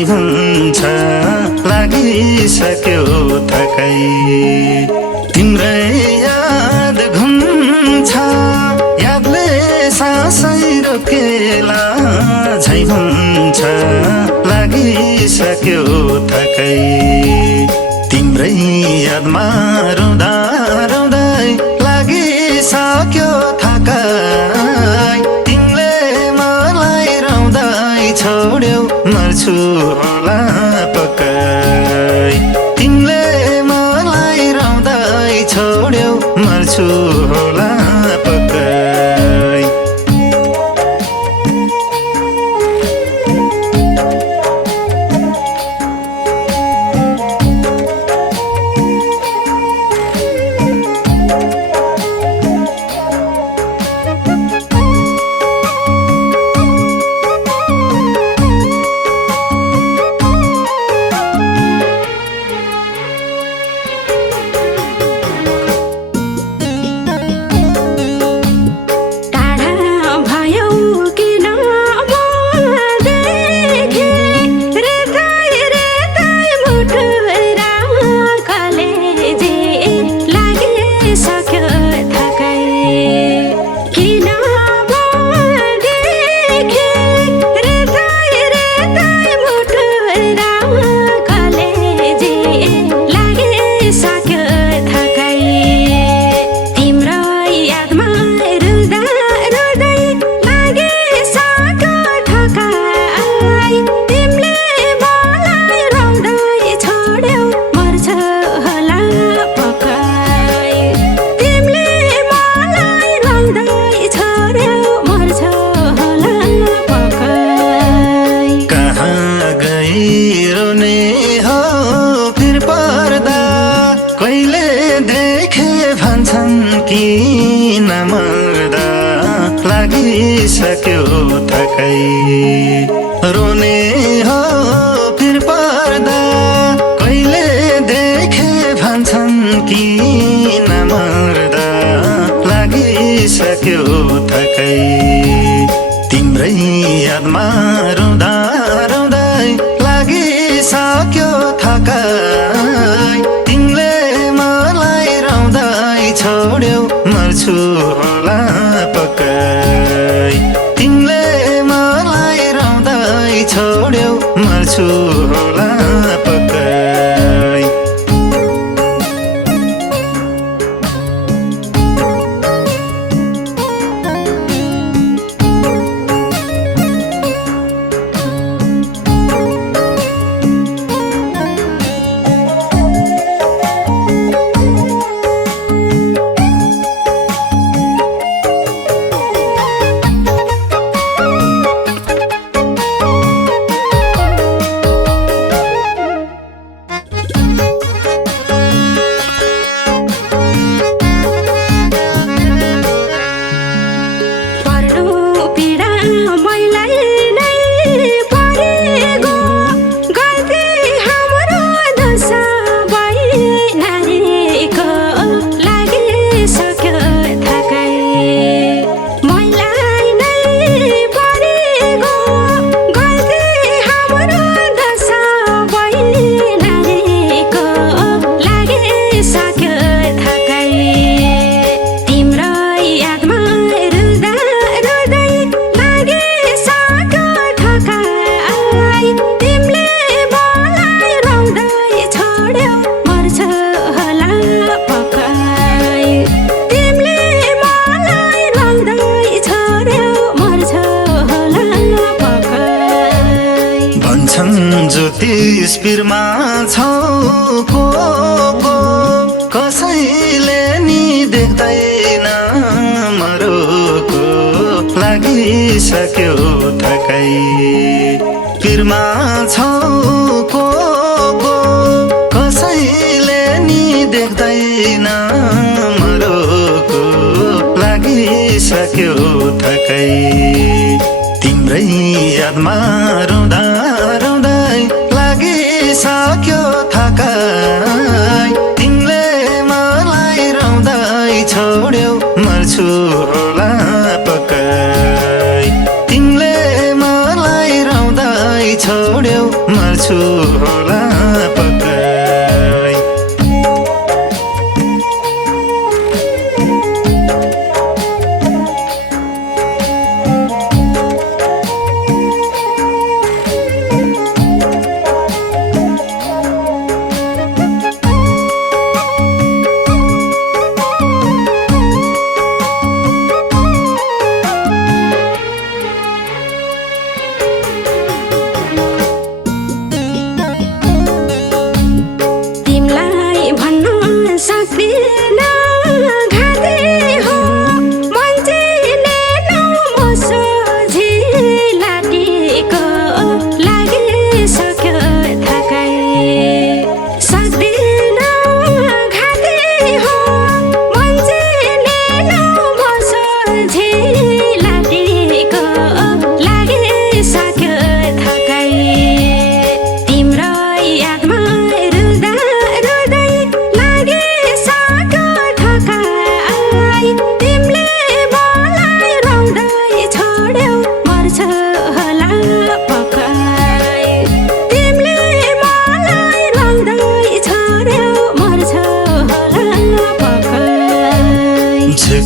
झै हुन्छ लागिसक्यो थकाइ तिम्रै याद घुम्छ यादले सासै रोकेला झै हुन्छ लागिसक्यो थकाइ तिम्रै यादमा रुँदा रुँदै लागिसक्यो थकाइ तिमीले मलाई रुँदै छोड्यौ मर्छु होला पक्कै तिमीले मलाई रुँदै छोड्यौ मर्छु होला पक्कै किन मर्दा लागिसक्यो थकाइ रोने हो फिर पर्दा कहिले देखे भन्छन् किन मर्दा लागिसक्यो थकाइ तिम्रै यादमा रुँदा रुँदै लागिसक्यो थकाइ तिमीले मलाई रुँदै छोड्यौ मर्छु होला पक्कै तिमीले मलाई रुँदै छोड्यौ मर्छु होला पक्कै ज्योतिष पिरमा छौ को कसैले नि देख्दैन मरोको लागिसक्यो थकाइ पिरमा छौ को कसैले नि देख्दैन मरोको लागिसक्यो थकाइ तिम्रै यादमा रुँदा रुँदै लागिसक्यो थकाइ तिमीले मलाई रुँदै छोड्यौ मर्छु होला पक्कै तिमीले मलाई रुँदै छोड्यौ मर्छु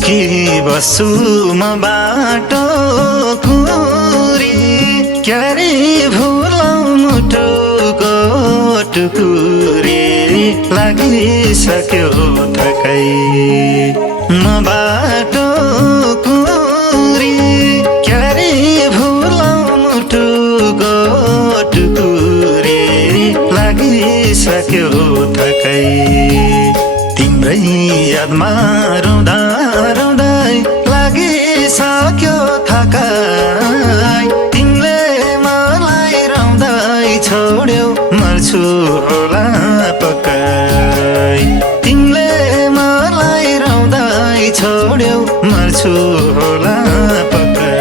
कि बस्छु म बाटो कुरी क्यारे भुलाउ मुटुको टुकुरी लागिसक्यो थकाइ म बाटो कुरी क्यारे भुलाउ मुटुको टुकुरी लागिसक्यो थकाइ तिम्रै यादमा रुँदा रुँदै लागिसक्यो थकाइ तिमीले मलाई रुँदै छोड्यौ मर्छु होला पक्कै तिमीले मलाई रुँदै छोड्यौ मर्छु होला पक्कै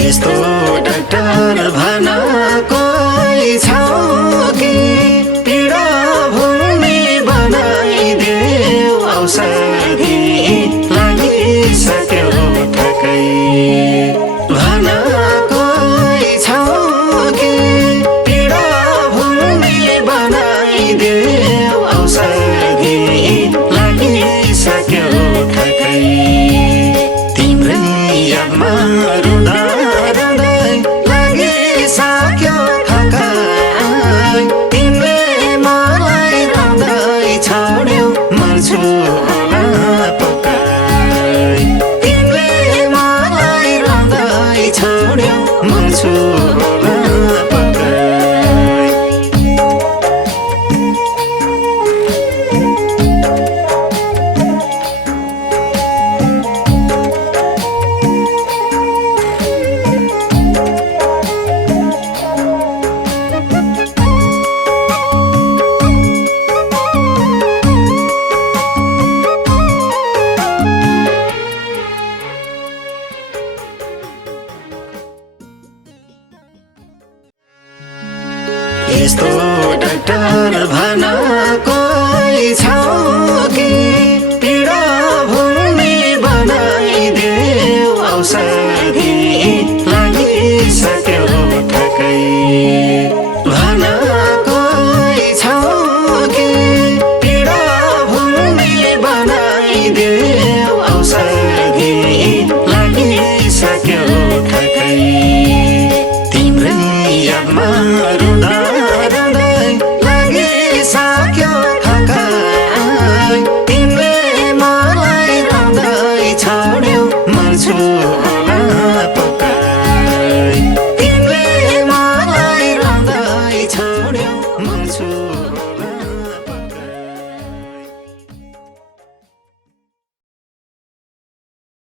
यस्तो डाक्टर भन कोही छ कि पीडा भुल्ने बनाइदेऊ औषधि लागिसक्यो थकाइ भन कोही छ कि पीडा भुल्ने बनाइदेऊ औषधि लागिसक्यो थकाइ तिम्रै यादमा रुँदा रुँदै लागिसक्यो थकाइ तिमीले मलाई रुँदै छोड्यौ मर्छु होला पक्कै तिमीले मलाई रुँदै छोड्यौ मर्छु होला पक्कै यस्तो डाक्टर भन कोही छ कि पीडा भुल्ने बनाइदेऊ औषधि लागिसक्यो थकाइ भन कोही छ कि पीडा भुल्ने बनाइदेऊ